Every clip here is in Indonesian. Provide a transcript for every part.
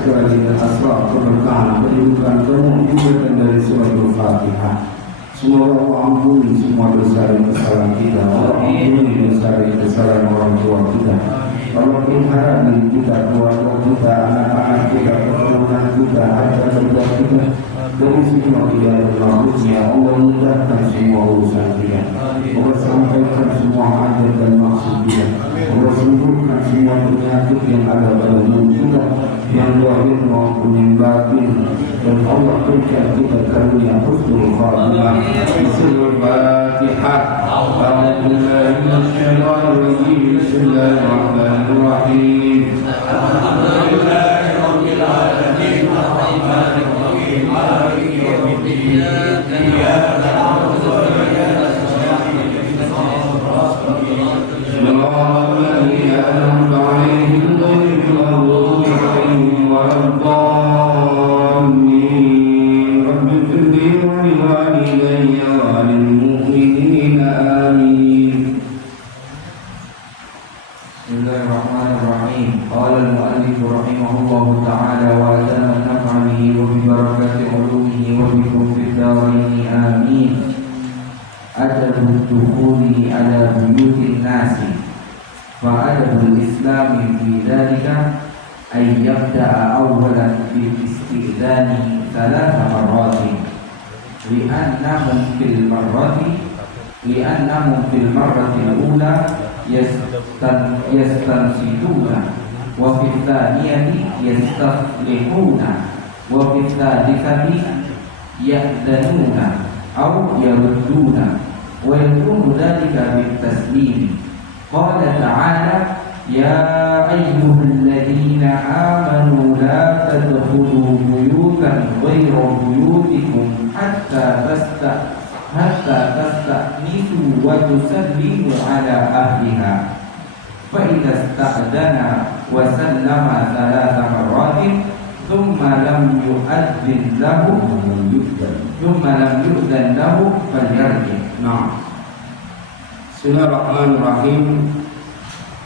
Sekali dan asraf keberkahan kehidupan kemudian Semoga Allah ampuni semua dosa dan kesalahan kita. Allah ampuni dosa dan kesalahan orang tua kita. Allah pelihara diri kita, keluarga kita, anak-anak kita, keturunan kita, harta benda kita dari semua tidak bermakhluknya. Allah mudahkan semua urusan kita. Allah sampaikan semua hajat dan maksud kita. Allah sembuhkan semua penyakit yang ada pada tubuh kita, yang zahir maupun yang batin. Dan Allah berikan kita karunia husnul khatimah. Bismillahirrahmanirrahim. Bismillahirrahmanirrahim. Alhamdulillahirabbil alamin. Arrahmanirrahim. Maliki yaumiddin. Iyyaka na'budu wa iyyaka nasta'in. Shiratal ladzina an'amta 'alaihim ghairil maghdubi 'alaihim waladdallin. Rabbi ighfirli wa liwalidayya wa lil mu'minina amin. Bismillahirrahmanirrahim. Qala al-mu'allif rahimahullahu ta'ala wa adama naf'anihi wa bi barakati 'ulumihi wa bikum fid dharain amin. Adabu dukhuli ala buyutin nasi fa adabul islami fi dhalika ay yabda'a awwalan bil istidani thalatha marratin li'annahum fil marrati al-ula yastansiduna wa fil thaniyati yastaslihuna wa fil thalithati ya'danuna aw yarudduna wa yakunu dhalika bit taslim. Qala ta'ala ya ayyuhalladzina amanu la tadkhulu buyutan ghayra buyutikum hatta tasta'nisu wa tusallimu ala ahliha fa idza sta'dana wa sallama thalatha marratin thumma lam yu'adhdhin lahu falyarji. Bismillahirrahmanirrahim.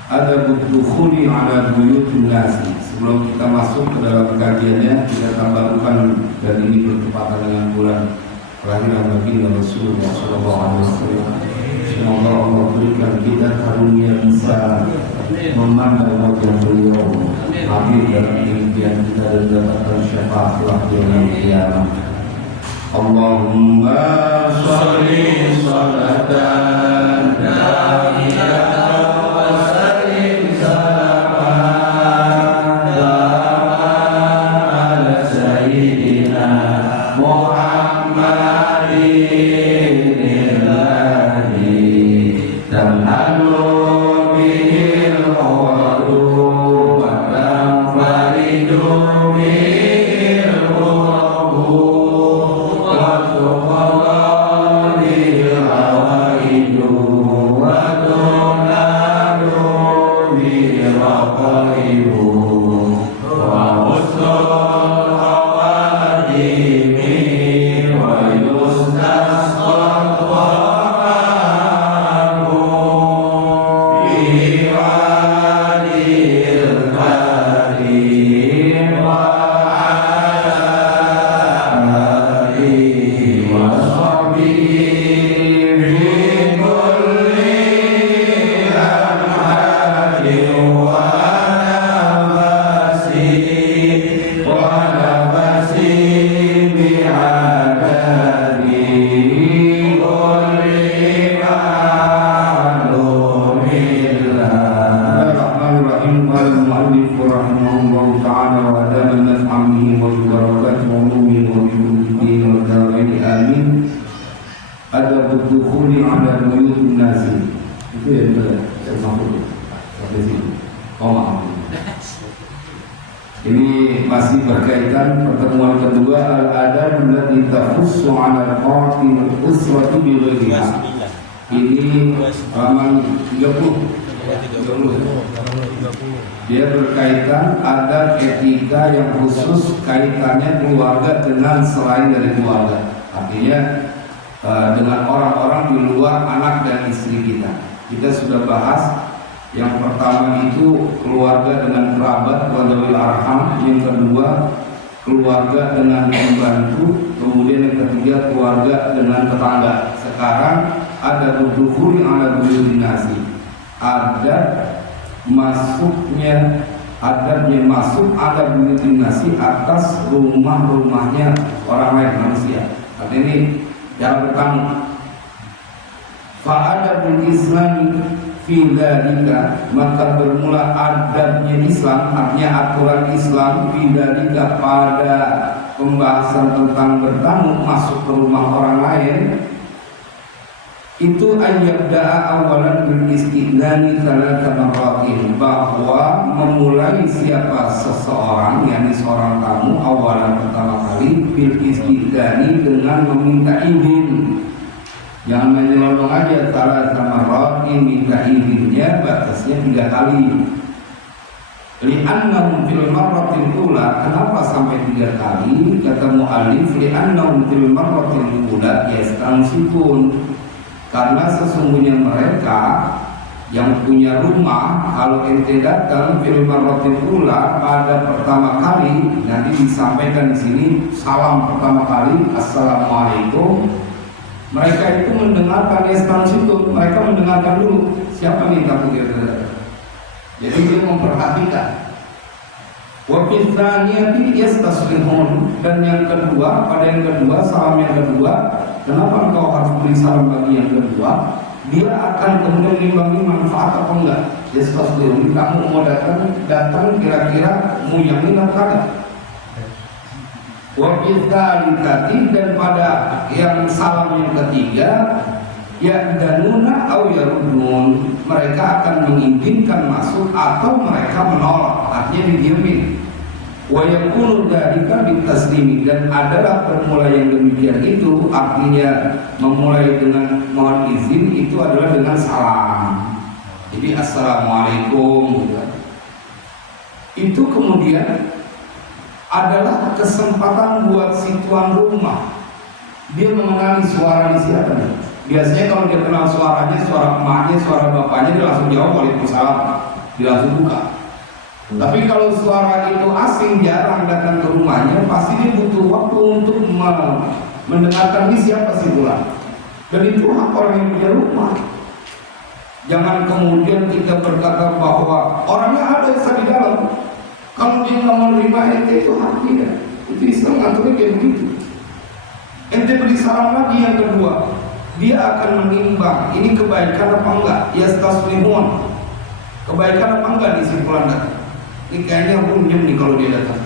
Adabud dukhuli ala buyutin nasi. Sebelum kita masuk ke dalam kajiannya, kita tambahkan, dan ini bertepatan dengan bulan kelahiran baginda Rasulullah SAW. Semoga Allah berikan kita karunia bisa memandang wajah beliau, hadir dalam impian kita dan dapatkan syafaat di dalam kiamat. Allahumma sholli sholatan daimatan wa sallim salaman ala sayyidina Muhammadin alladhi tanhalu bihil uqadu wa tanfaridu bihil qurabu Ini masih berkaitan pertemuan kedua al-adab allati tahussu 'ala al-qatil uswati bi ghairiha. Ini halaman 30. Dia berkaitan adab etika yang khusus kaitannya keluarga dengan selain dari keluarga. Artinya dengan orang-orang di luar anak dan istri kita. Kita sudah bahas yang pertama itu keluarga dengan kerabat, keluarga arham. Yang kedua keluarga dengan pembantu. Kemudian yang ketiga sehingga keluarga dengan tetangga. Sekarang ada dukhuli ala buyutin nasi, adabnya masuk ada buyutin nasi atas rumah-rumahnya orang lain manusia. Artinya ini cara bertamu. Fa'adabul Islami fi dzalika, maka bermula adabnya Islam, artinya aturan Islam fi dzalika pada pembahasan tentang bertamu masuk ke rumah orang lain, itu ayyabda'a awalan bil istidani thalatha marratin, bahwa memulai siapa seseorang, yakni seorang tamu, awalan pertama kali bil istidani dengan meminta izin. Jangan menyelonong aja, thalatha marratin, minta izinnya batasnya 3 kali. Li'annahum fil marratil ula, kenapa sampai 3 kali? Kata mu'allif, li'annahum fil marratil ula yastansifun, karena sesungguhnya mereka yang punya rumah, kalau ente datang fil marratil ula pada pertama kali, nanti disampaikan di sini salam pertama kali, assalamualaikum. Mereka itu mendengarkan yastansifun, mereka mendengarkan dulu siapa nih tamu kita. Jadi dia memperhatikan. Wa fi tsaniyati yastasrihun, dan yang kedua, pada yang kedua, salam yang kedua, kenapa engkau harus beri salam bagi yang kedua? Dia akan kemudian menimbang manfaat apa enggak. Yastasrihun, kamu mau datang kira-kira muyamin atau kagak? Wa fi tsalitsati, dan pada yang salam yang ketiga, ya'danuna aw yarudun, mereka akan mengizinkan masuk atau mereka menolak, artinya didiemin. Wa yakunu dzalika bitaslimi, dan adalah bermula yang demikian itu, artinya memulai dengan mohon izin itu adalah dengan salam. Jadi assalamualaikum. Itu kemudian adalah kesempatan buat si tuan rumah, dia mengenali suara di siapa nih. Biasanya kalau dia kenal suaranya, suara emaknya, suara bapaknya, dia langsung jawab waalaikumsalam, dia langsung buka. Tapi kalau suara itu asing, jarang datang ke rumahnya, pasti dia butuh waktu untuk mendengarkan ini siapa sih pulang. Dan itu hak orang yang punya rumah. Jangan kemudian kita berkata bahwa orangnya ada di dalam, kalau dia nggak menerima ente, itu hak dia. Itu Islam ngaturnya kayak begitu. Ente beri salam lagi yang kedua, dia akan menimbang ini kebaikan apa enggak, yastasrihun, kebaikan apa enggak di simpulan datang. Ini kayaknya runyem nih kalau dia datang.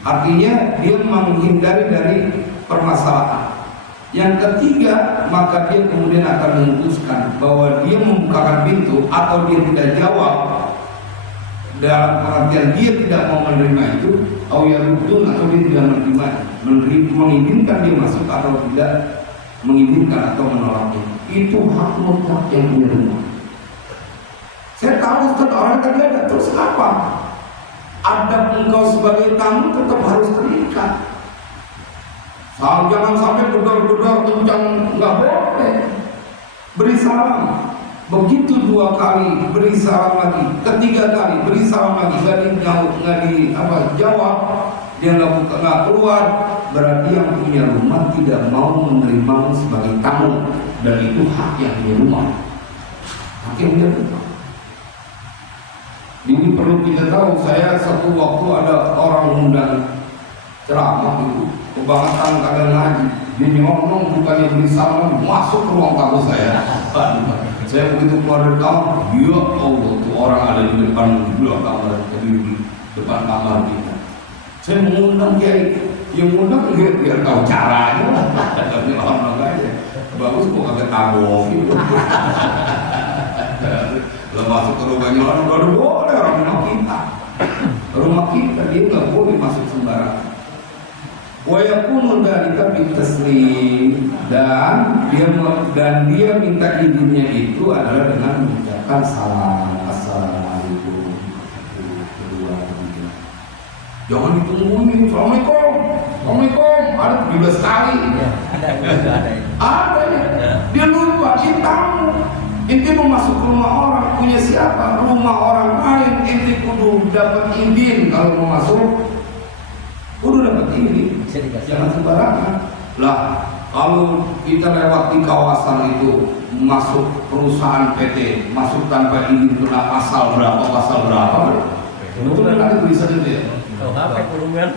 Artinya dia menghindari dari permasalahan. Yang ketiga, maka dia kemudian akan memutuskan bahwa dia membukakan pintu atau dia tidak jawab, dalam pengertian dia tidak mau menerima itu, atau dia tidak menerima, mengizinkan dia masuk atau tidak mengizinkan atau menolaknya. Itu hak mutlak yang punya rumah. Saya tahu Ustaz, orang tadi ada, terus apa? Adab engkau sebagai tamu tetap harus terikat. Jangan sampai gedor-gedor kencang, nggak boleh. Beri salam. Begitu 2 kali beri salam lagi, ketiga kali beri salam lagi, nggak jawab, dia nggak keluar, berarti yang punya rumah tidak mau menerimamu sebagai tamu, dan itu hak yang punya rumah. Hak yang punya rumah. Ini perlu kita tahu. Saya satu waktu ada orang undang ceramah itu, kebangetan kagak ngaji, dia nyolong bukannya beri salam, masuk ke ruang tamu saya. Saya begitu keluar dari kamar, ya Allah, tuh orang ada di depan kamar, di depan kamar kita. Saya mengundang kiai, yang mengundang biar tahu caranya. Tapi orang aja, bagus kok kagak tahu gitu. Lo masuk ke rumahnya orang, baru boleh orang rumah kita, dia nggak boleh masuk sembarangan. Wa yakunu dzalika bitaslim, dan dia minta izinnya itu adalah dengan mengucapkan salam, assalamualaikum. Jangan ditungguin, assalamualaikum, assalamualaikum, ada 17 kali. Ada ya. Dia lupa, dia tamu. Ente mau masuk ke rumah orang, punya siapa? Rumah orang lain, ente kudu dapat izin kalau mau masuk. Udah dapat ini, jangan sembarangan. Lah, kalau kita lewat di kawasan itu masuk perusahaan PT, masuk tanpa izin kena pasal berapa, itu kan ada tulisan itu ya.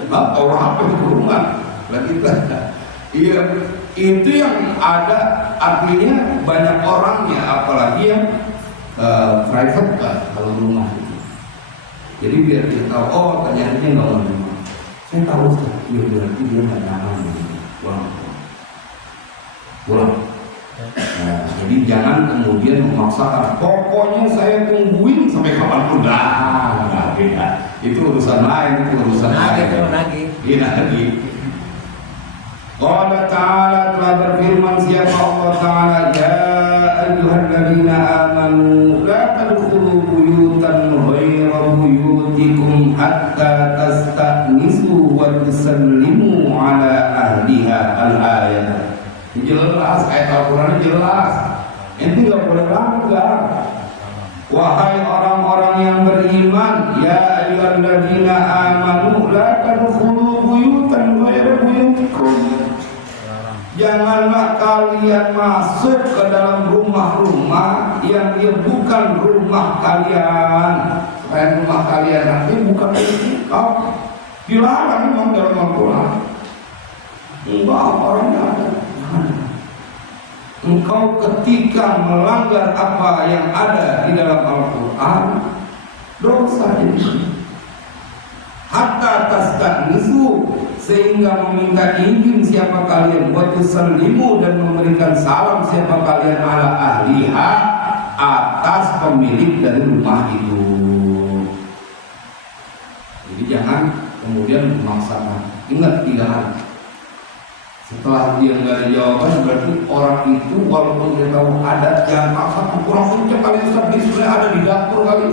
Tahu HP kurungan. Lah kita, iya itu yang ada artinya banyak orangnya, apalagi yang private kan kalau rumah itu. Jadi biar dia tahu, oh ternyata dia nggak mau rumah. Saya tahu dia berarti dia nggak nyaman pulang. Nah, jadi jangan kemudian memaksakan. Pokoknya saya tungguin sampai kapanpun dah. Nah, itu urusan lain, itu urusan lain. Lagi. Allah Ta'ala telah berfirman, siapa Allah Ta'ala, ya ayyuhalladzina amanu la tadkhulu buyutan ghayra buyutikum hatta tasta'nisu wa tusallimu ala ahliha. Al-ayat jelas, ayat Al-Quran jelas. Itu gak boleh langgar. Wahai orang-orang yang beriman, ya ayyuhalladzina amanu la tadkhulu buyutan ghayra buyutikum. Janganlah kalian masuk ke dalam rumah-rumah yang dia bukan rumah kalian. Selain rumah kalian nanti bukan milik kau. Dilarang memang dalam Al-Quran. Enggak, orangnya ada. Engkau ketika melanggar apa yang ada di dalam Al-Quran, dosa ini. Hatta tasta'nisu, sehingga meminta izin siapa kalian, wa tusallimu, dan memberikan salam siapa kalian ala ahliha, atas pemilik dari rumah itu. Jadi jangan kemudian memaksakan. Ingat 3 hari. Setelah dia nggak ada jawaban, berarti orang itu walaupun dia tahu ada, jangan paksakan. Kurang kencang kali sebenarnya ada di dapur kali.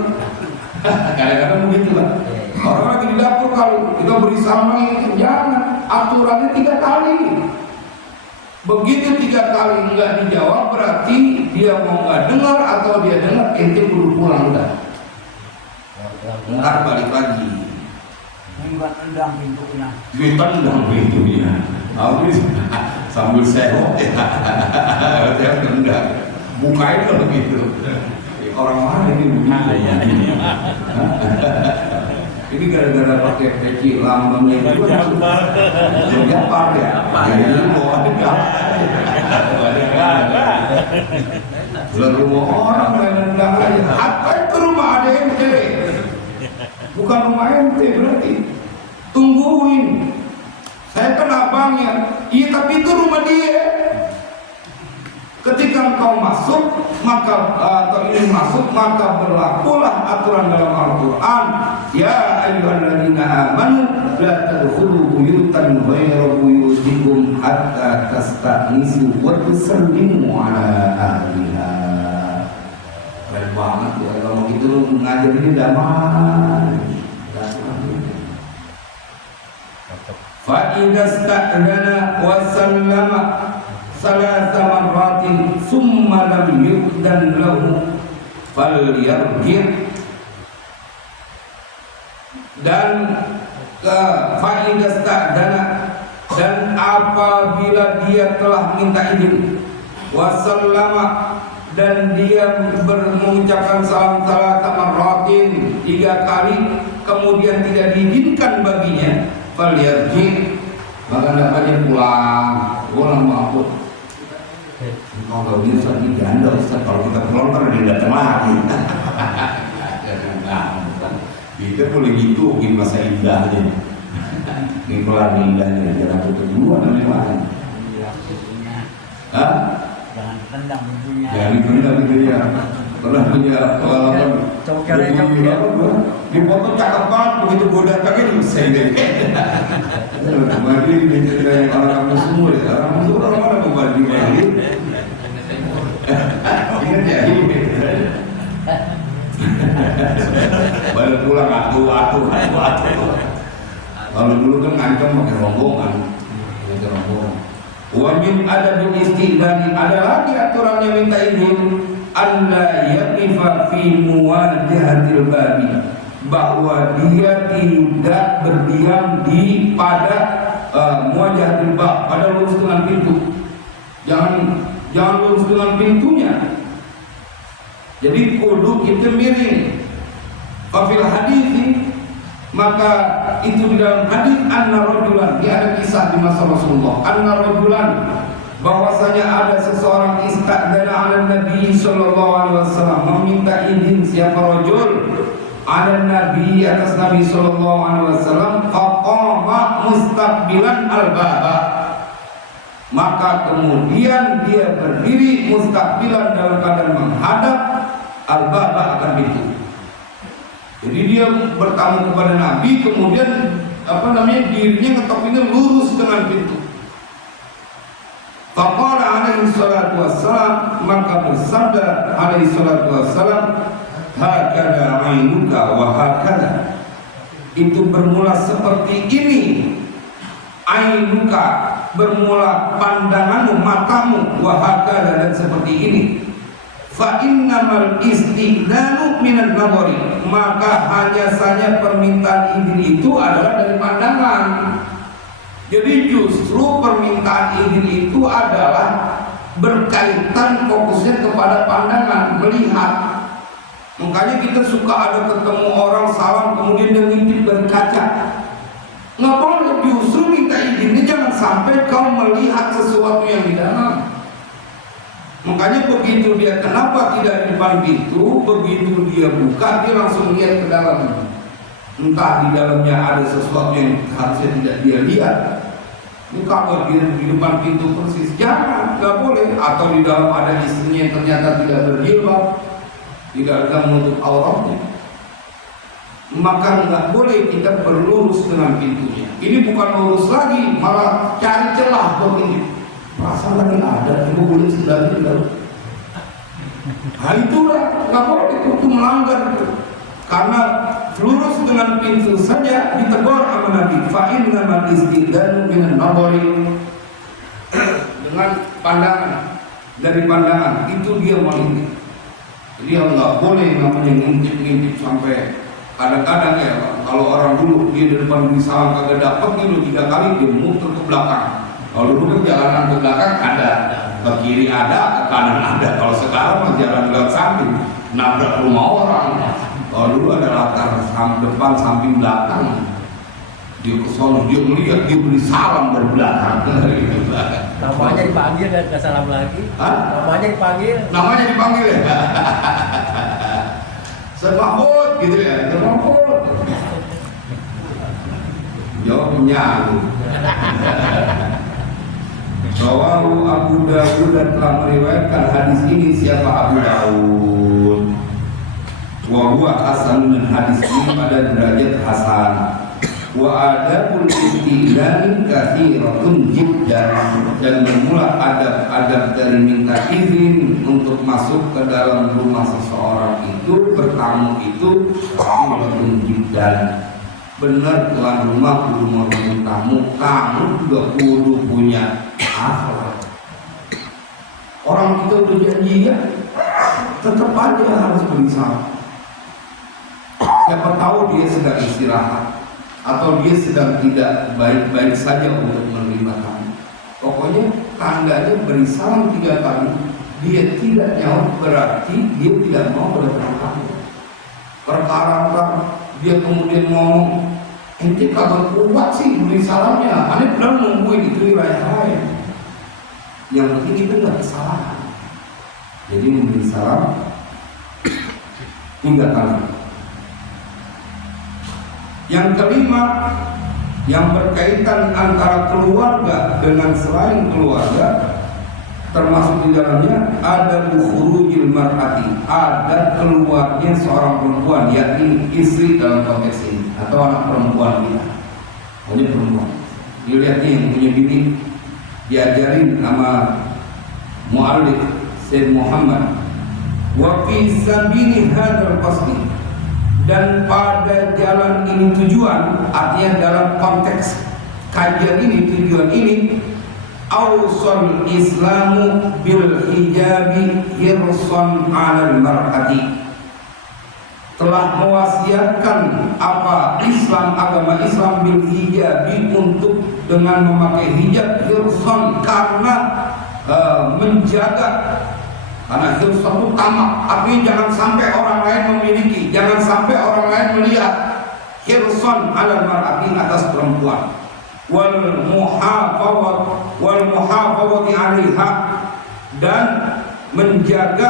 Kadang-kadang begitu lah. Orang lagi di dapur kali, kita beri salam, jangan. Aturannya 3 kali. Begitu 3 kali nggak dijawab, berarti dia mau nggak dengar atau dia dengar, ente perlu pulang udah. Ntar balik lagi. Tendang pintunya. Ditendang pintunya. Habis sambil sehok ya. Saya tendang. Bukain kalau gitu. Orang mana ini begini? Ini gara-gara pakai peci lambangnya itu Japar ya. Ini mau ada rumah orang main nendang aja. Hatta ke rumah ada ente. Bukan rumah ente berarti. Tungguin. Saya kan abangnya. Iya tapi itu rumah dia. Ketika engkau masuk, maka atau ingin masuk, maka berlakulah aturan dalam Al-Quran. Ya ayyuhalladzina amanu la tadkhulu buyutan ghayra buyutikum hatta tasta'nisu wa tusallimu ala ahliha. Keren banget ya kalau gitu ngajar ini damai. Fa idza sta'dana wa sallama salasa marratin summa lam yu'dan lahu falyarji'. Dan fa'idah sta'dana, dan apabila dia telah minta izin, wasallama, dan dia mengucapkan salam salasa marratin 3 kali, kemudian tidak diizinkan baginya, falyarji', maka hendaknya pulang maupun. Kalau nggak bisa diganda Ustaz, kalau kita pelontar dia datang lagi. Kita boleh gitu, mungkin masa indahnya. Ini kelar indahnya, jangan kedua namanya. Hah? Jangan tendang pintunya. Jangan tendang pintunya. Pernah punya pengalaman. Di foto cakep banget, begitu gue datangin selesai deh. Kemarin ini cerita yang orang kampung semua ya. Orang kampung semua orang mana membanding lagi? Ingat ya ini. Balik pulang atuh. Kalau dulu kan ngancam pakai rombongan. Wajib ada beristighfar, ada lagi aturannya minta izin. Anda yaqifa fi muwajahatil babi, bahwa dia tidak berdiam di pada muwajahatil bab, pada lurus dengan pintu. Jangan lurus dengan pintunya. Jadi kudu kita miring. Fafil hadis, maka itu di dalam hadis anna rajulan, ini ada kisah di masa Rasulullah. Anna rajulan, bahwasanya ada seseorang istadzana ala Nabi sallallahu alaihi wasallam, meminta izin siapa rajul ala Nabi, atas Nabi sallallahu alaihi wasallam, faqama mustaqbilan al-baba, maka kemudian dia berdiri mustaqbilan dalam keadaan menghadap al-baba, akan pintu. Jadi dia bertamu kepada Nabi, kemudian dirinya ngetok pintu lurus dengan pintu. Faqala alaihi salatu wassalam, maka bersabda alaihi salatu wassalam, hakada ainuka wa hakada, itu bermula seperti ini. Ainuka, bermula pandanganmu, matamu, wa hakada, dan seperti ini. Fa innamal istidanu minan nadhari, maka hanya saja permintaan izin itu adalah dari pandangan. Jadi justru permintaan izin itu adalah berkaitan fokusnya kepada pandangan, melihat. Makanya kita suka ada ketemu orang salam kemudian dia ngintip dari kaca. Nggak boleh, justru minta izinnya jangan sampai kau melihat sesuatu yang di dalam. Makanya begitu dia, kenapa tidak di depan pintu, begitu dia buka dia langsung lihat ke dalam. Entah di dalamnya ada sesuatu yang harusnya tidak dia lihat. Ini kalau dia di depan pintu persis, jangan, nggak boleh. Atau di dalam ada istrinya yang ternyata tidak berjilbab, tidak ada menutup auratnya, maka nggak boleh kita berlurus dengan pintunya. Ini bukan lurus lagi, malah cari celah begini. Perasaan lagi ada, ibu boleh sedang di dalam. Nah itulah, nggak boleh, itu melanggar itu. Karena lurus dengan pintu saja ditegur sama Nabi. Fa innamal istidanu minan nadhari, dengan pandangan, dari pandangan itu dia melihat. Dia nggak boleh namanya ngintip-ngintip sampai kadang-kadang ya, kalau orang dulu dia di depan bisa kagak dapat gitu 3 kali dia muter ke belakang. Kalau dulu kan jalanan ke belakang ada, ke kiri ada, ke kanan ada. Kalau sekarang mah jalan lewat samping, nabrak rumah orang. Kalau dulu ada latar depan, samping, belakang. Dia kesono, dia melihat, dia beri salam dari belakang. Namanya dipanggil dan nggak salam lagi. Hah? Namanya dipanggil. Namanya dipanggil ya. Semahut gitu ya, semahut. Jawabnya aku. Rawahu Abu Dawud, dan telah meriwayatkan hadis ini siapa Abu Dawud. Wa huwa hasan, dan hadis ini pada derajat hasan. Wa adabul istidani katsiratun jiddan, dan bermula adab-adab dari minta izin untuk masuk ke dalam rumah seseorang itu, bertamu itu katsiratun jiddan. Benar, tuan rumah kudu menerima tamu, kamu juga kudu punya akhlak. Orang kita udah janjian, tetap aja harus berusaha. Siapa tahu dia sedang istirahat, atau dia sedang tidak baik-baik saja untuk menerima tamu. Pokoknya tandanya beri salam 3 kali, dia tidak nyaut, berarti dia tidak mau bertemu tamu. Perkara dia kemudian ngomong, ente kagak kuat sih beri salamnya, aneh belum nungguin, itu wilayah lain. Yang penting itu nggak kesalahan. Jadi memberi salam 3 kali. Yang kelima, yang berkaitan antara keluarga dengan selain keluarga, termasuk di dalamnya ada khurujil mar'ati, ada keluarnya seorang perempuan, yakni istri dalam konteks ini, atau anak perempuan kita. Pokoknya perempuan. Dilihatnya yang punya bini, diajarin sama mu'allif Sayyid Muhammad. Wa fi sabili hadzal qasdi, dan pada jalan ini tujuan, artinya dalam konteks kajian ini, tujuan ini, awsal islamu bil hijabi hirsan 'alal mar'ati, telah mewasiatkan apa Islam, agama Islam bil hijabi, untuk dengan memakai hijab hirsan karena menjaga, karena hirsan itu tamak, artinya jangan sampai orang lain memiliki, jangan sampai orang lain melihat. Hirsan 'alal mar'ati, atas perempuan, wal muhafawati 'alaiha, dan menjaga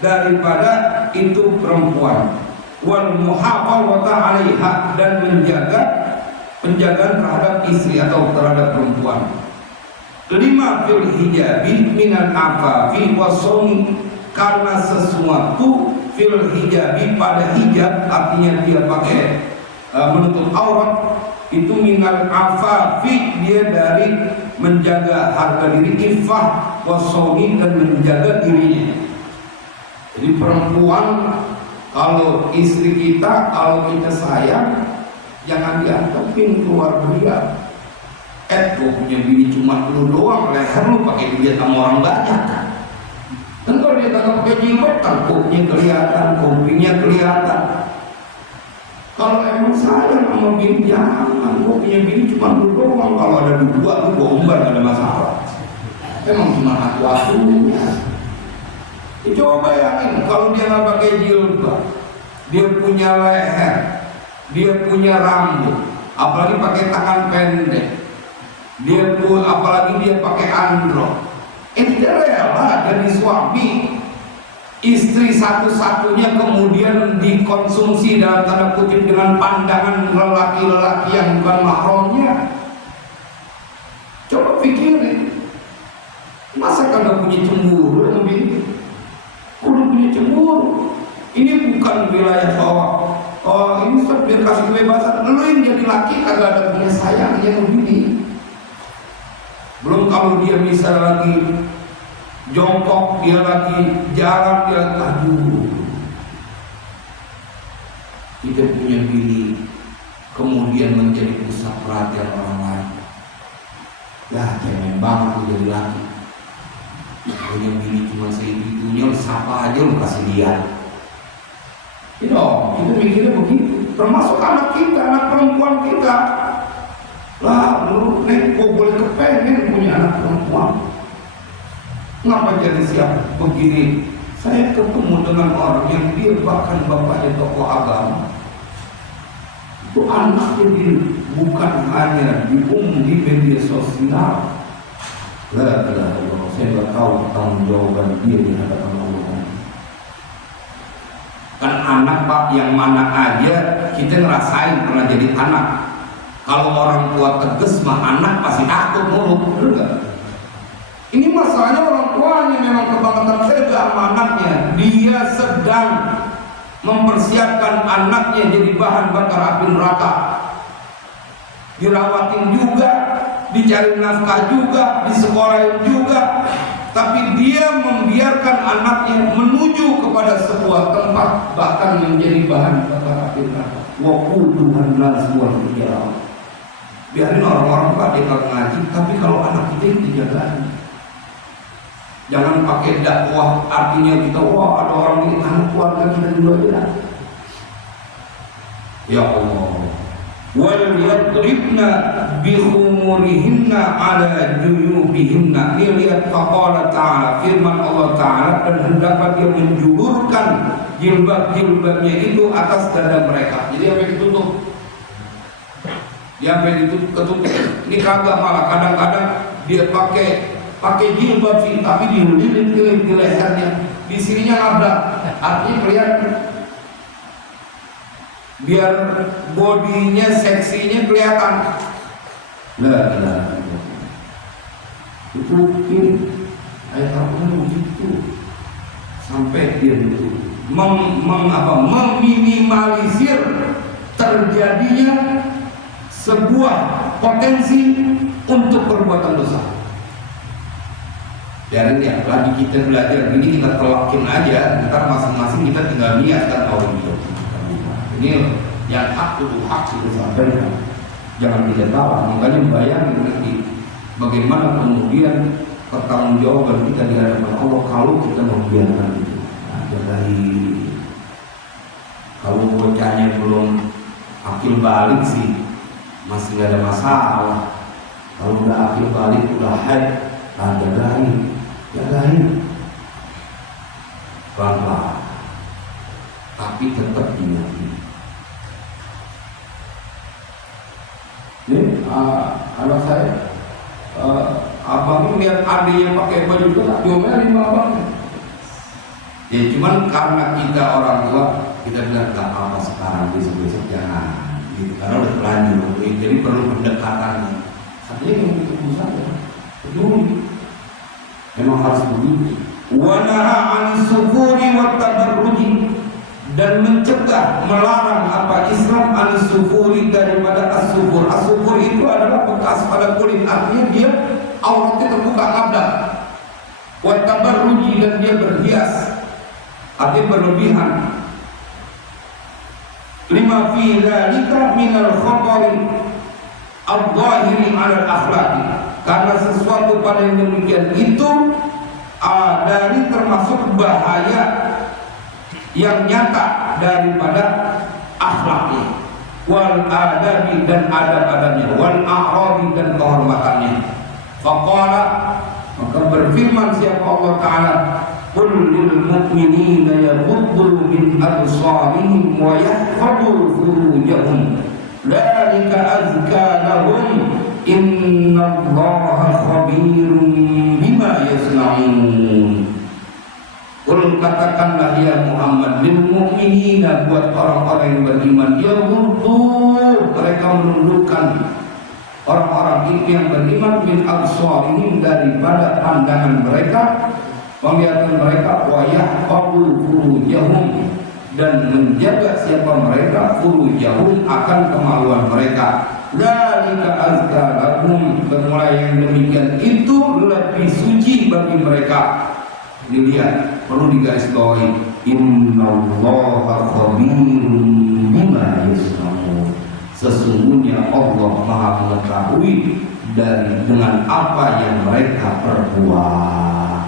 daripada itu perempuan, wal muhafawata 'alaiha, dan menjaga penjagaan terhadap istri atau terhadap perempuan. 5 fil hijabi minal afafi wasoni, karena sesuatu fil hijabi pada hijab, artinya dia pakai menutup aurat, itu minal afafi, dia dari menjaga harga diri, ifah wasoni, dan menjaga dirinya. Jadi perempuan, kalau istri kita, kalau kita sayang, jangan diantepin keluar dia. Gue punya bini cuma lu doang, leher lu pakai dilihat sama orang banyak. Dan kalau dia kagak pakai jilbab, tangkuknya kelihatan, kupingnya kelihatan. Kalau emang sayang sama bini, jangan. Gue punya bini cuma lu doang, kalau ada 2 lu gombar, gak ada masalah. Emang cuma atu-atunya. Coba bayangin kalau dia nggak pakai jilbab, dia punya leher, dia punya rambut, apalagi pakai tangan pendek, apalagi dia pakai androk, dia rela jadi suami, istri satu-satunya, kemudian dikonsumsi dalam tanda kutip dengan pandangan lelaki-lelaki yang bukan mahramnya. Coba pikirin, masa kagak punya cemburu lebih? Kudu punya cemburu. Ini bukan wilayah bahwa ini biar kasih kebebasan. Lu yang jadi laki kagak ada punya sayangnya begini. Belum kalau dia bisa lagi jongkok, dia lagi jalan, dia aduh. Kita punya bini, kemudian menjadi pusat perhatian orang lain. Ya cemen banget lu jadi laki. Punya bini cuma segitunya, siapa aja lu kasih lihat. Kita mikirnya begitu. Termasuk anak kita, anak perempuan kita. Lah, lu nek kok boleh kepengen punya anak perempuan. Kenapa jadi siap begini? Saya ketemu dengan orang yang dia bahkan bapaknya tokoh agama. Itu anaknya bukan hanya di media sosial. La ilaha illallah, saya nggak tahu tanggung jawaban dia di hadapan Allah. Kan anak Pak, yang mana aja kita ngerasain pernah jadi anak. Kalau orang tua tegas mah anak pasti takut nurut, betul nggak? Ini masalahnya orang tuanya memang kebangetan tega sama anaknya. Dia sedang mempersiapkan anaknya jadi bahan bakar api neraka. Dirawatin juga, dicari nafkah juga, disekolahin juga, tapi dia membiarkan anaknya menuju kepada sebuah tempat, bahkan menjadi bahan bakar api neraka. Wa quduhan nas wal hijarah. Biarin orang-orang pada kalau ngaji, tapi kalau anak kita yang dijagain. Jangan pakai dakwah, artinya kita wah ada orang ini, anak keluarga kita dulu aja. Ya Allah. Wal yadribna bi khumurihinna ala juyubihinna. Ini lihat faqala ta'ala, firman Allah Ta'ala, dan hendaklah dia menjulurkan jilbab-jilbabnya itu atas dada mereka. Jadi apa yang ditutup? Dia sampai ditutup. Ini kagak, malah kadang-kadang dia pakai jilbab sih, tapi dililit di lehernya, di sininya nabrak, artinya kelihatan. Biar bodinya, seksinya kelihatan. Lah, itu ayat Al-Quran begitu. Sampai dia itu meminimalisir terjadinya sebuah potensi untuk perbuatan dosa. Dan ya, lagi kita belajar ini, kita telakin aja, ntar masing-masing kita tinggal niatkan audio. Ini yang hak itu sampaikan. Jangan tidak tahu. Makanya bayangin nanti bagaimana kemudian pertanggungjawaban kita di hadapan Allah kalau kita membiarkan itu. Nah, dari kalau bocahnya belum akil balik sih masih nggak ada masalah. Kalau udah akhir balik, udah haid, jagain pelan-pelan, tapi tetap diingat. Ini anak saya, abang melihat adik yang pakai baju itu, diomelin sama abang. Ya cuman karena kita orang tua, kita bilang gak apa sekarang, besok-besok jangan gitu, karena udah terlanjur, jadi perlu pendekatan. Artinya yang begitu saja, peduli, memang harus begitu. Wa naha 'anis sufuri wat tabarruji, dan mencegah, melarang apa Islam an-sufuri daripada as-sufur. As-sufur itu adalah bekas pada kulit, artinya dia auratnya terbuka abdah. Wa tabarruji, dan dia berhias, artinya berlebihan. Lima fi dzalika minal khatari adh-dhahiri 'ala al-akhlaqi, karena sesuatu pada yang demikian itu dari termasuk bahaya yang nyata daripada akhlaknya, wal adabi, dan adab-adabnya, wal a'radi, dan kehormatannya. Faqala, maka berfirman siapa Allah Ta'ala, qul lil mu'minina yaghuddu min absarihim wa yahfadhu furujahum dzalika azka lahum innallaha khabirun bima yasna'un. Qul, katakanlah ya Muhammad, lil mu'minina, buat orang-orang yang beriman, ya ghuddu, mereka menundukkan, orang-orang itu yang beriman, min absarihim, daripada pandangan mereka, penglihatan mereka, wa yahfadhu furujahum, dan menjaga siapa mereka, furujahum, akan kemaluan mereka. Dzalika azka lahum, bermulai yang demikian itu lebih suci bagi mereka. Dilihat, perlu digarisbawahi, innallaha khabirun bima yasna'un, sesungguhnya Allah Maha mengetahui dengan apa yang mereka perbuat.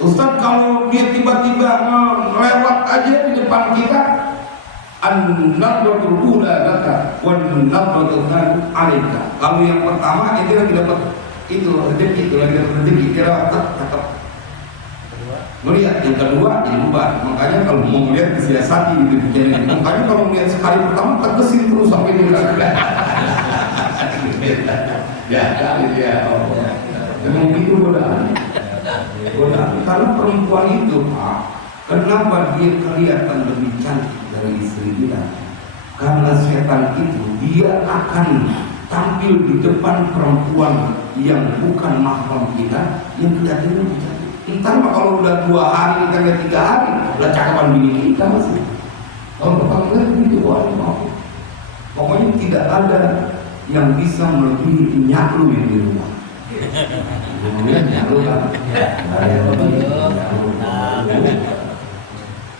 Ustaz, kalau dia tiba-tiba lewat aja di depan kita, an-nadratul ula laka wan nadratul tsani 'alaika. Kalau yang pertama itu lagi dapat itu rezeki, itu lagi dapat rezeki, kira tetap melihat. Yang kedua jadi beban. Makanya kalau mau melihat disiasati gitu pikiran. Makanya kalau melihat sekali pertama tegesin terus sampai dia ya kali dia. Memang itu godaan. Karena perempuan itu, Pak, kenapa dia kelihatan lebih cantik dari istri kita? Karena setan itu dia akan tampil di depan perempuan yang bukan mahram kita, yang kelihatannya lebih cantik. Entar mah kalau udah 2 hari, kita lihat 3 hari, udah cakapan bini kita masih. Kalau pertama lihat begitu, wah maaf. Pokoknya tidak ada yang bisa melebihi nyaklu yang di rumah. Kemudian nyaklu kan,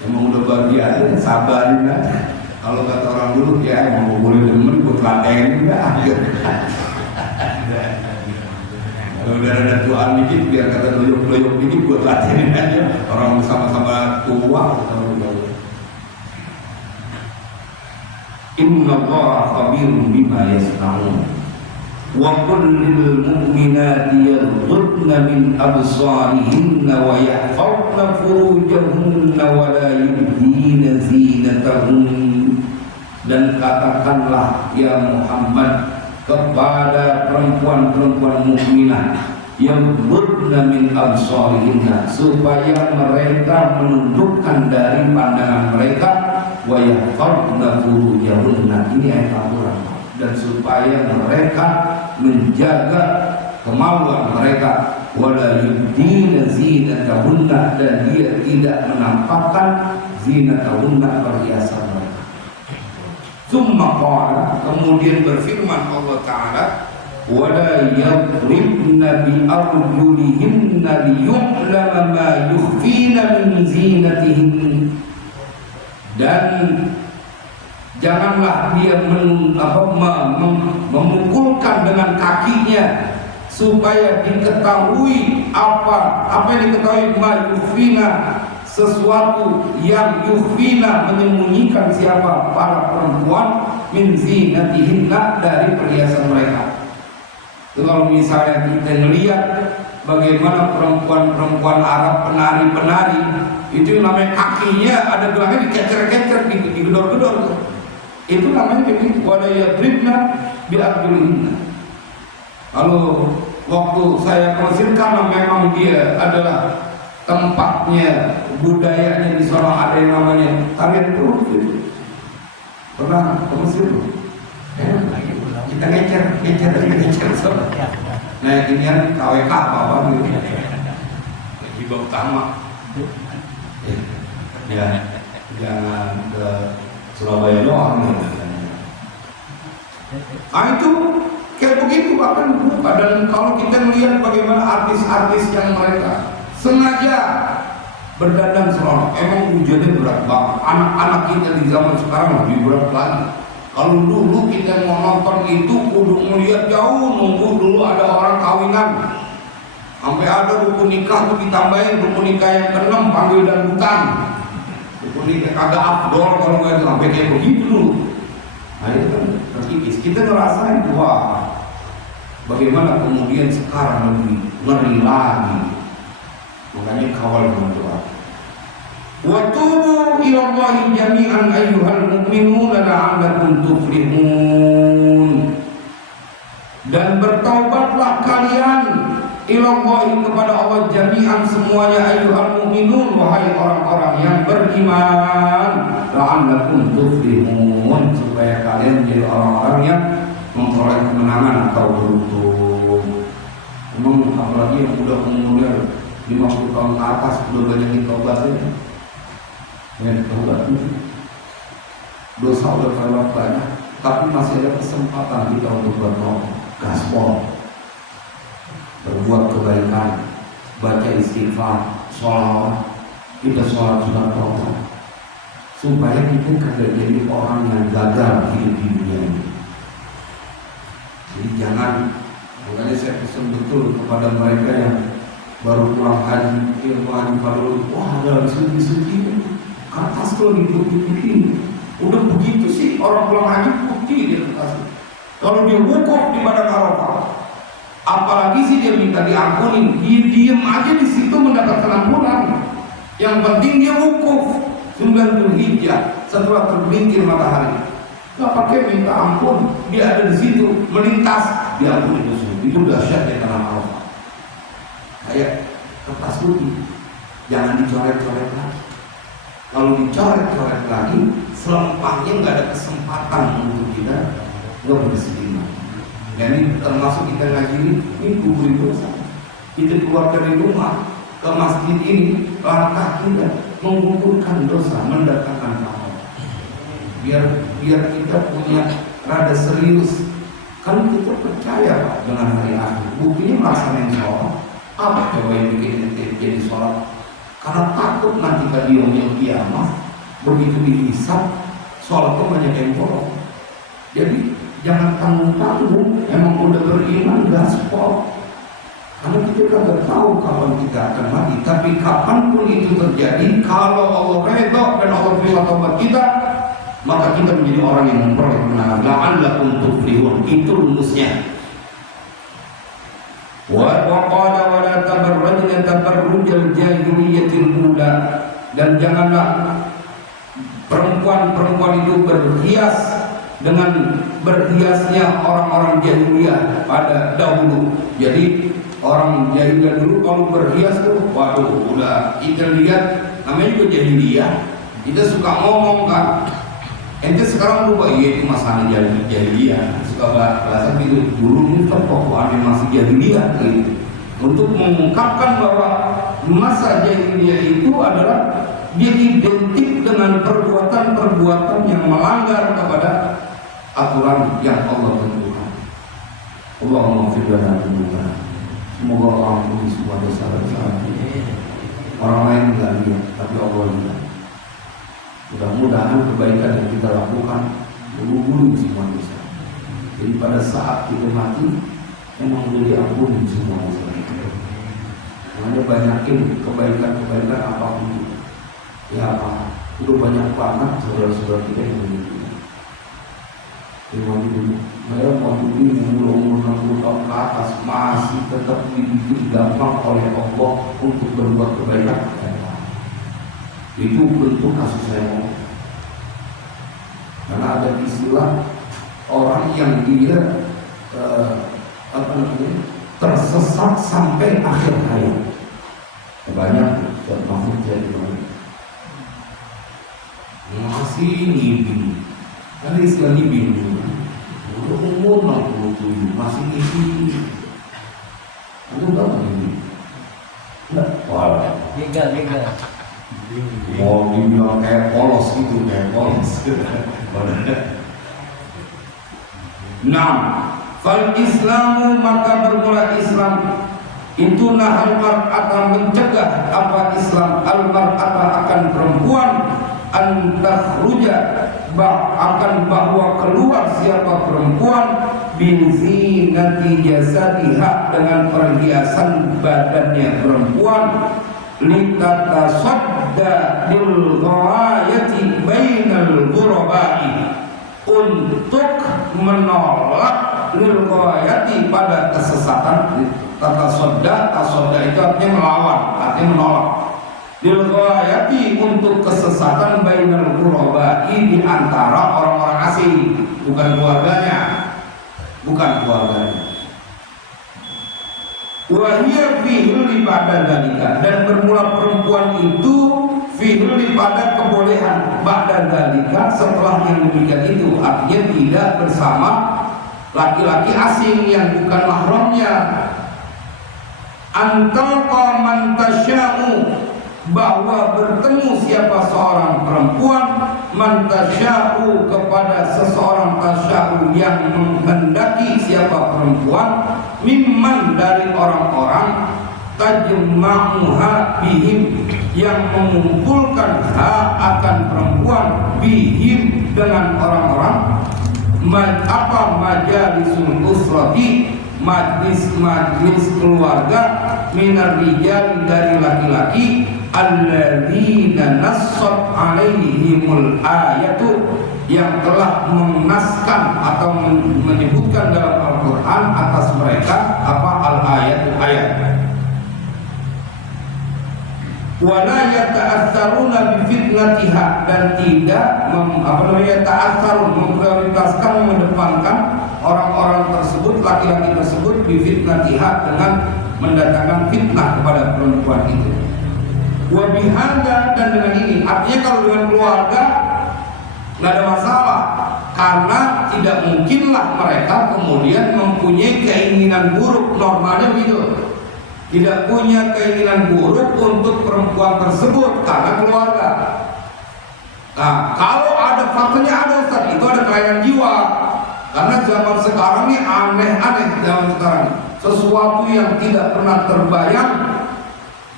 emang udah bahagia, sabarin aja. Kalau kata orang dulu, ya emang boleh demen buat latein juga. Kalau udah ada tuaan dikit, biar kata doyok-doyok dikit buat latein aja. Orang sama-sama tua. Innallaha khabirun bima yasna'un. Wa qul lil mu'minati yaghuddna min absarihinna wa yahfazna furujahunna wa la yubdina zinatahunna. Dan katakanlah ya Muhammad kepada perempuan-perempuan mukminah, yaghuddna min absarihinna, supaya mereka menundukkan dari pandangan mereka, wa yahfazna furujahunna, ini ayat Al-Quran, dan supaya mereka menjaga kemaluan mereka, wala yubdina zinatahunna, dan dia tidak menampakkan zinatahunna, perhiasan mereka. Tsumma qala, kemudian berfirman Allah Ta'ala, wala yadribna bi arjulihinna liyu'lama ma yukhfina min zinatihin, dan janganlah dia memukulkan dengan kakinya supaya diketahui apa yang diketahui, ma yukhfina, sesuatu yang yukhfina, menyembunyikan siapa para perempuan, min zinatihinna, dari perhiasan mereka. Itu kalau misalnya kita melihat bagaimana perempuan-perempuan Arab penari-penari itu namanya kakinya ada gelangnya dikecer-kecer, digedor-gedor. Itu namanya begitu. Wala yadribna bi arjulihinna. Lalu waktu saya ke Mesir, karena memang dia adalah tempatnya, budayanya di sana ada yang namanya tarian perut gitu. Pernah ke Mesir? Kita ngecer so. Nah ini kan KWK apa gitu. Hibah utama. Ya, jangan ke Surabaya doang. Itu kayak begitu bahkan buka. Dan kalau kita melihat bagaimana artis-artis yang mereka sengaja berdandan seronok, emang hujannya berat banget. Anak-anak kita di zaman sekarang lebih berat lagi. Kalau dulu kita mau nonton itu kudu melihat jauh, nunggu dulu ada orang kawinan, sampai ada rukun nikah tuh ditambahin, rukun nikah yang ke-6 panggil dan bukan. Rukun nikah kagak afdol kalau nggak itu, sampai kayak begitu dulu. Nah itu kan terkikis. Kita ngerasain wah, bagaimana kemudian sekarang lebih ngeri lagi. Makanya kawal dengan doa. Wa tubu ila Allahi jami'an ayyuhal mu'minuna la'allakum tuflihun. Dan bertaubatlah kalian ila Allahi, kepada Allah, jami'an semuanya, ayyuhal mu'minun, wahai orang-orang yang beriman, la'allakum tuflihun, supaya kalian menjadi orang-orang yang memperoleh kemenangan atau beruntung. Memang apalagi yang udah umurnya 50 tahun ke atas udah banyak ditobatin. Ya tobat dosa udah terlalu banyak, tapi masih ada kesempatan kita untuk bertobat, gaspol, berbuat kebaikan, baca istighfar, sholawat, kita sholat sunat tobat, supaya kita kagak jadi orang yang gagal hidup di dunia ini. Jadi jangan, makanya saya pesan betul kepada mereka yang baru pulang haji, ilmu haji kalau wah ada suci-suci atas tuh diputih-putih. Udah begitu sih orang pulang haji putih di atas. Kalau dia wukuf di Padang Arafah, apalagi sih dia minta diampuni, dia diem aja di situ mendapatkan ampunan. Yang penting dia wukuf 9 Dzulhijjah setelah tergelincir matahari. Gak pakai minta ampun, dia ada di situ melintas, diampuni dosa. Itu dahsyat di tanah Arafah. Kayak kertas putih, jangan dicoret-coret lagi. Kalau dicoret-coret lagi, selempangnya nggak ada kesempatan untuk kita nggak bersedih. Jadi termasuk kita ngaji ini gugur dosa. Kita keluar dari rumah ke masjid ini, langkah kita mengumpulkan dosa, mendatangkan pahala. Biar kita punya rada serius. Kan kita percaya Pak dengan hari akhir. Buktinya melaksanakan sholat. Apa coba yang bikin jadi sholat? Karena takut nanti tadi yang kiamat begitu dihisab sholat itu banyak yang bolong. Jadi jangan tanggung-tanggung, emang udah beriman gaspol. Karena kita kagak tahu kapan kita akan mati. Tapi kapanpun itu terjadi, kalau Allah redha dan Allah terima taubat kita, maka kita menjadi orang yang memperoleh kemenangan. La'allakum tuflihun, itu rumusnya. Wa qala wa la tabarrajna tabarrujal jahiliyatil ula, dan janganlah perempuan-perempuan itu berhias dengan berhiasnya orang-orang jahiliyah pada dahulu. Jadi orang jahiliyah dulu kalau berhias tuh waduh udah kita lihat namanya juga jahiliyah. Kita suka ngomong kan, ente sekarang lupa iya itu masalah jahiliyah, suka bahasa gitu. Dulu ini tokoh-tokohan masih jahiliyah gitu. Untuk mengungkapkan bahwa masa jahiliyah itu adalah dia identik dengan perbuatan-perbuatan yang melanggar kepada aturan yang Allah tentukan. Allahumma fir lana dzunubana. Semoga Allah ampuni semua dosa-dosa kita. Orang lain enggak lihat, tapi Allah lihat. Mudah-mudahan kebaikan yang kita lakukan menggugurkan semua dosa. Jadi pada saat kita mati, memang sudah diampuni semua dosa kita. Makanya banyakin kebaikan-kebaikan apapun itu. Ya apa? Udah banyak banget saudara-saudara kita yang begitu. Saya waktu ini umur 60 tahun ke atas masih tetap dibikin gampang oleh Allah untuk berbuat kebaikan. Itu bentuk kasih sayang. Karena ada istilah orang yang dia tersesat sampai akhir hayat. Banyak termasuk jadi masih ngibing. Ada istilah ngibing juga. Umur 67 masih ngibing. Itu berapa ngibing? Enggak, wala. Legal. Mau dibilang kayak polos gitu, kayak polos. Nah, fal Islamu maka bermula Islam itu nahal mar'ata mencegah apa Islam al mar'ata akan perempuan antakhruja akan bahwa keluar siapa perempuan binzinati jasadiha dengan perhiasan badannya perempuan litatasadda lil ghayati bainal ghurabai untuk menolak lil ghayati pada kesesatan. Tasadda itu artinya melawan, artinya menolak. Lil ghayati untuk kesesatan bainal ghurabai di antara orang-orang asing, bukan keluarganya. Wahia fihli pada dalika, dan bermula perempuan itu fihli pada kebolehan ba'da dalika setelah yang demikian itu, artinya tidak bersama laki-laki asing yang bukan mahramnya. Antalqa man tasya'u, bahwa bertemu siapa seorang perempuan man tasya'u kepada seseorang tasya'u yang menghendaki siapa perempuan mimman dari orang-orang tajma'uha bihim yang mengumpulkan akan perempuan bihim dengan orang-orang majalisul usrati majlis keluarga minar rijal dari laki-laki alladzina nassat alaihimul ayatu yang telah menaskan atau menyebutkan dalam Al-Quran atas mereka apa ayat wala yata'atsaruna bi fitnatiha, dan tidak memprioritaskan mengedepankan orang-orang tersebut, laki-laki tersebut bi fitnatiha dengan mendatangkan fitnah kepada perempuan itu. Wa bihanda, dan dengan ini artinya kalau dengan keluarga nggak ada masalah, karena tidak mungkinlah mereka kemudian mempunyai keinginan buruk, normalnya begitu. Tidak punya keinginan buruk untuk perempuan tersebut karena keluarga. Nah, kalau ada faktanya ada Ustaz, itu ada kelainan jiwa. Karena zaman sekarang ini aneh-aneh zaman sekarang. Sesuatu yang tidak pernah terbayang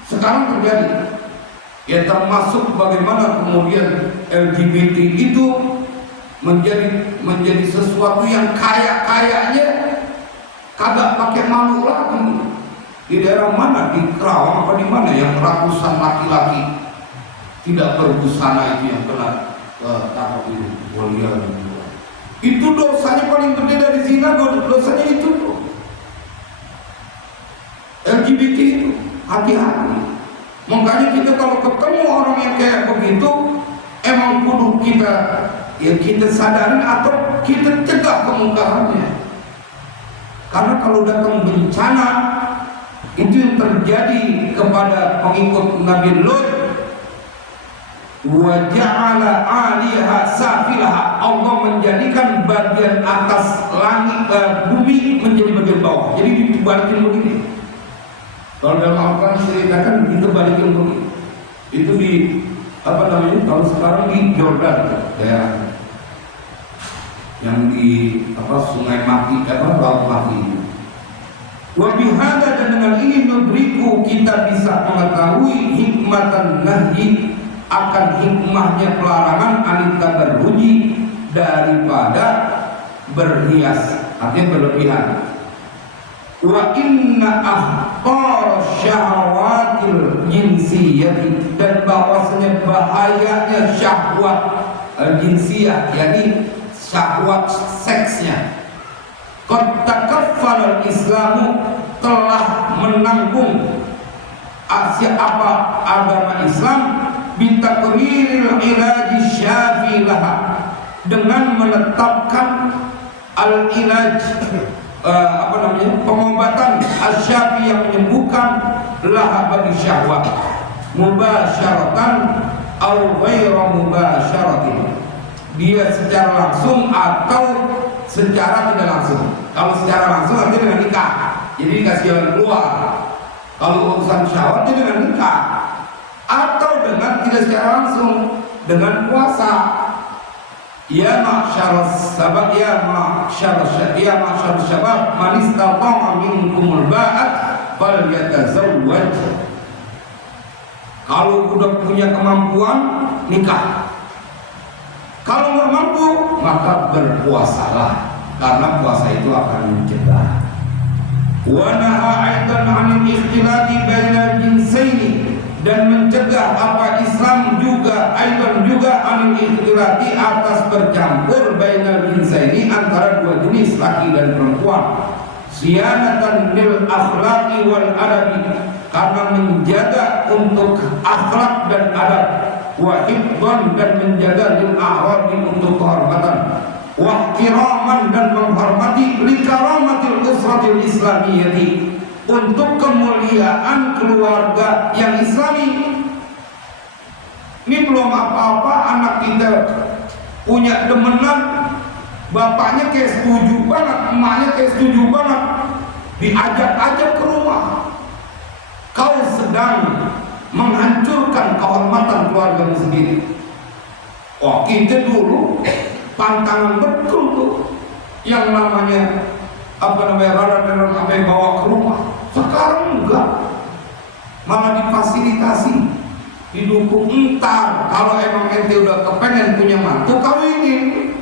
sekarang terjadi. Ya termasuk bagaimana kemudian LGBT itu menjadi sesuatu yang kayaknya kagak pakai malu lagi. Di daerah mana, di Kerawang apa di mana yang ratusan laki-laki tidak berbusana itu yang kena tangkap itu, itu dosanya paling gede dari zina, dosanya itu LGBT itu, hati-hati. Makanya kita kalau ketemu orang yang kayak begitu, emang kudu kita sadarin atau kita cegah kemungkarannya. Karena kalau datang bencana itu yang terjadi kepada pengikut Nabi Lut, wa ja'ala 'aliyaha safilaha, Allah menjadikan bagian atas langit bumi menjadi bagian bawah, jadi dibalikin begini. Kalau dalam Al-Quran ceritakan kita balikin begini. Itu di kalau sekarang di Jordan ya, yang di Sungai Mati, Laut Mati. Wabihada, dan dengan ini nudriku kita bisa mengetahui hikmatan nahyi, akan hikmahnya pelarangan anita berhuji daripada berhias, artinya berlebihan. Wa inna ahqar syahwatil jinsiyati, dan bahwasanya bahayanya syahwat jinsiyah, yakni syahwat seksnya. Qad takaffal Islamu, telah menanggung apa agama Islam bitakriril ilaji syafi laha, dengan menetapkan al-ilaj pengobatan asyafi yang menyembuhkan laha bagi syahwat, mubasyaratan au ghaira mubasyaratin, dia secara langsung atau secara tidak langsung. Kalau secara langsung artinya dengan nikah, jadi dikasih jalan keluar. Kalau urusan syahwat itu dengan nikah, atau dengan tidak secara langsung dengan puasa. Ya ma'syarus sabab, ya ma'syarus syabab, man istata'a minkumul ba'at falyatazawwaj. Kalau udah punya kemampuan, nikah. Kalau nggak mampu, maka berpuasalah, karena puasa itu akan mencegah. Wa naha aidan 'anil ikhtilati bainal jinsaini, dan mencegah apa Islam juga aidan juga 'anil ikhtilati, atas bercampur bainal jinsaini, antara dua jenis laki dan perempuan. Siyanatan lil akhlaqi wal adabi, karena menjaga untuk akhlak dan adab. Wa hifdhan, dan menjaga lil a'radi, untuk kehormatan. Wa ihtiraman, dan menghormati li karamatil usratil islamiyyati, untuk kemuliaan keluarga yang islami. Ini belum apa-apa anak kita punya demenan, bapaknya kayak setuju banget, emaknya kayak setuju banget, diajak-ajak ke rumah. Kau sedang menghancurkan kehormatan keluargamu sendiri. Oh, kita dulu pantangan betul tuh yang namanya radar sampai bawa ke rumah. Sekarang enggak, malah difasilitasi, didukung. Entar kalau emang ente udah kepengen punya mantu, kawinin.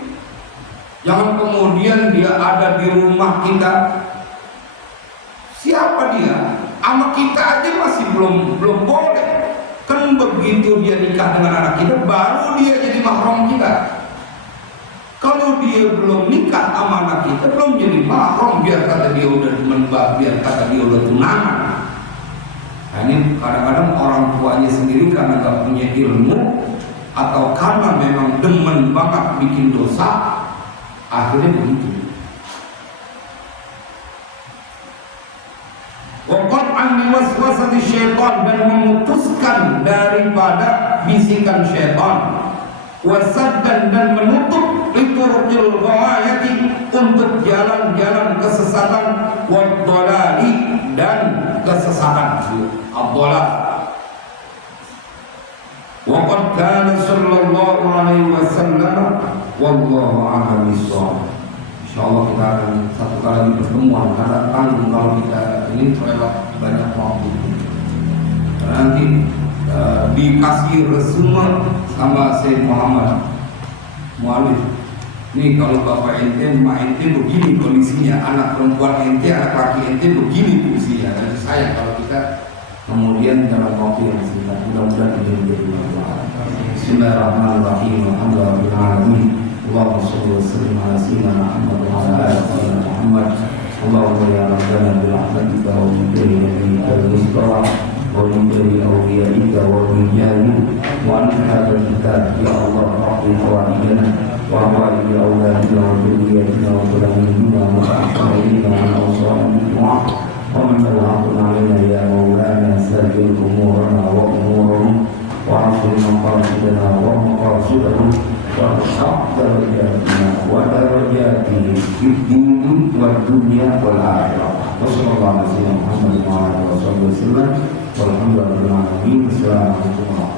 Jangan kemudian dia ada di rumah kita. Siapa dia? Sama kita aja masih belum boleh. Kan begitu dia nikah dengan anak kita, baru dia jadi mahram kita. Kalau dia belum nikah sama anak kita, belum jadi mahram, biar kata dia udah menbah, biar kata dia udah tunangan. Nah, ini kadang-kadang orang tuanya sendiri karena gak punya ilmu, atau karena memang demen banget bikin dosa, akhirnya begitu. Waqat an waswasati syaitan, dan memutuskan daripada bisikan syaitan. Wasaddan, dan menutup liturqil ghayati, untuk jalan-jalan kesesatan. Wadhalali, dan kesesatan. Ad-dhalal. Waqad kana sallallahu alaihi wasallam wallahu a'lam bissawab. Insyaallah kita akan satu kali pertemuan, karena tanggung kalau kita ini terlewat banyak waktu. Nanti dikasih resume sama Syekh Muhammad Mualif. Ini kalau bapak ente, emak ente begini kondisinya, anak perempuan ente, anak laki ente begini fungsinya. Dan sayang kalau kita kemudian dalam waktu yang singkat. Mudah-mudahan ini menjadi manfaat. Bismillahirrahmanirrahim. Alhamdulillahirobbilalamin. Allahumma sholli wa sallim ala sayyidina Muhammad wa ala ali sayyidina Muhammad. Allahumma ya rabbana bi rahmatika wa min jari nabiyyika al-mustafa wa min jari awliyaika wa min jari wa an hadzal kitab ya Allah rahmi hawaijana wa hawaij auladina wa dhurriyyatina wa qulubina wa aqrabina wa awsana wa man tawakkalna alaina ya maulana sajil umurana wa umurahum wa afil maqasidana wa maqasidahum wa darajatنا ودرجاته في الدين والدنيا والآخرة. وصلى الله على سيدنا محمد وعلى آله وصحبه وسلم والحمد لله رب العالمين. السلام عليكم ورحمة الله.